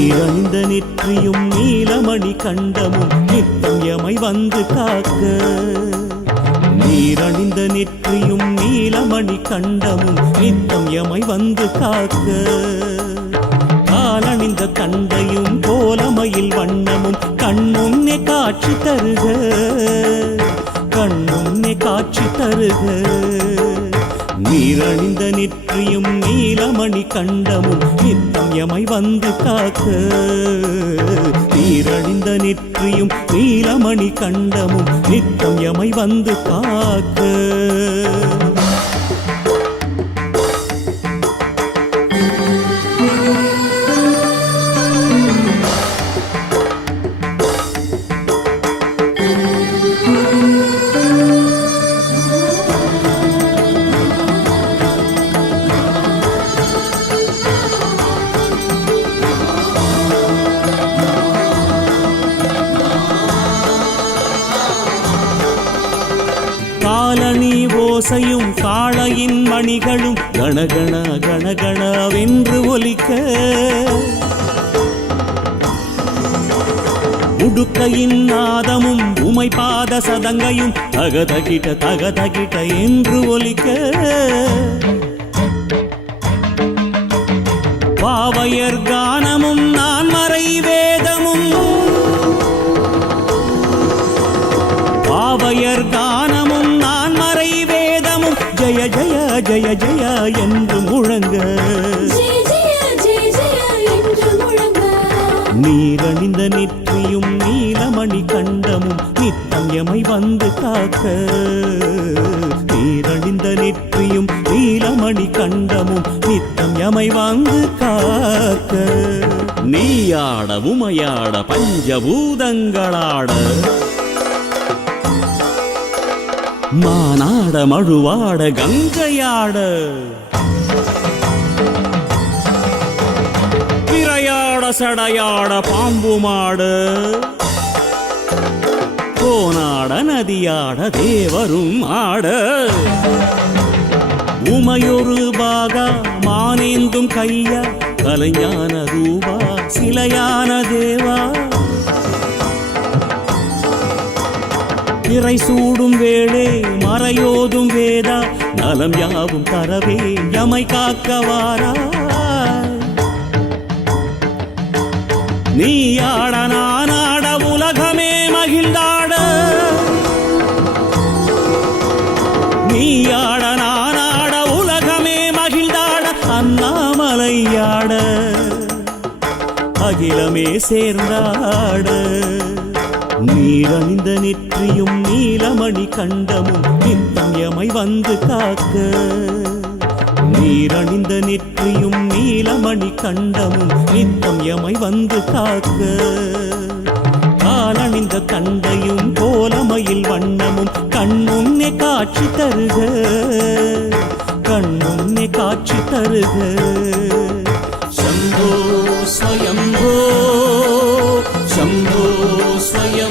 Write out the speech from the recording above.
நீரணிந்த நெற்றியும் நீலமணி கண்டமும் நித்தம் எமை வந்து காக்க. நீரணிந்த நெற்றியும் நீலமணி கண்டமும் நித்தம் எமை வந்து காக்க. காலணிந்த கண்டையும் கோலமயில் வண்ணமும் கண்முன்னே காட்சி தருக. கண்முன்னே காட்சி தருக. நீரணிந்த நெற்றியும் நீலமணி கண்டமும் நித்தம் எமை வந்து காக்க. நீரணிந்த நெற்றியும் நீலமணி கண்டமும் நித்தம் எமை வந்து காக்க. காலணி ஓசையும் காளையின் மணிகளும் கணகண கணகணவென்று ஒலிக்க. உடுக்கையின் நாதமும் உமை பாத சதங்கையும் தகதகிட்ட தகதகிட்ட என்று ஒலிக்க. பாவையர் கானமும் நான்மறை வேதமும் பாவையர் கானமும் நான்மறை வேதமும் ஜெய ஜெய ஜெய ஜெய என்று முழங்க. நீரணிந்த நெற்றியும் நீலமணி கண்டமும் நித்தம் எமை வந்து காக்க. நீரணிந்த நெற்றியும் நீலமணி கண்டமும் நித்தம் எமை வந்து காக்க. நீயாட உமையாட பஞ்சபூதங்களாட. மானாட மழுவாட கங்கையாட. பிறையாட சடையாட பாம்புமாட. கோனாட நதியாட தேவரும் ஆட. உமையொரு பாகா மானேந்தும் கையா கலைஞான ரூபா சிலையான தேவா. திரை சூடும் வேளே மறையோதும் வேதா நலம் யாவும் தரவே யமை காக்கவாரா. நீயாட நானாட உலகமே மகிழ்ந்தாட. நீயாட நானாட உலகமே மகிழ்ந்தாட. அண்ணாமலையாட அகிலமே சேர்ந்தாட. நீரணிந்த நெற்றியும் நீலமணி கண்டமும் நித்தம் எமை வந்து காக்க. நீரணிந்த நெற்றியும் நீலமணி கண்டமும் நித்தம் எமை வந்து காக்க. காலணிந்த கண்டையும் கோலமயில் வண்ணமும் கண்முன்னே காட்சி தருக. கண்முன்னே காட்சி தருக. शंभो स्वयंभो शंभो स्वयं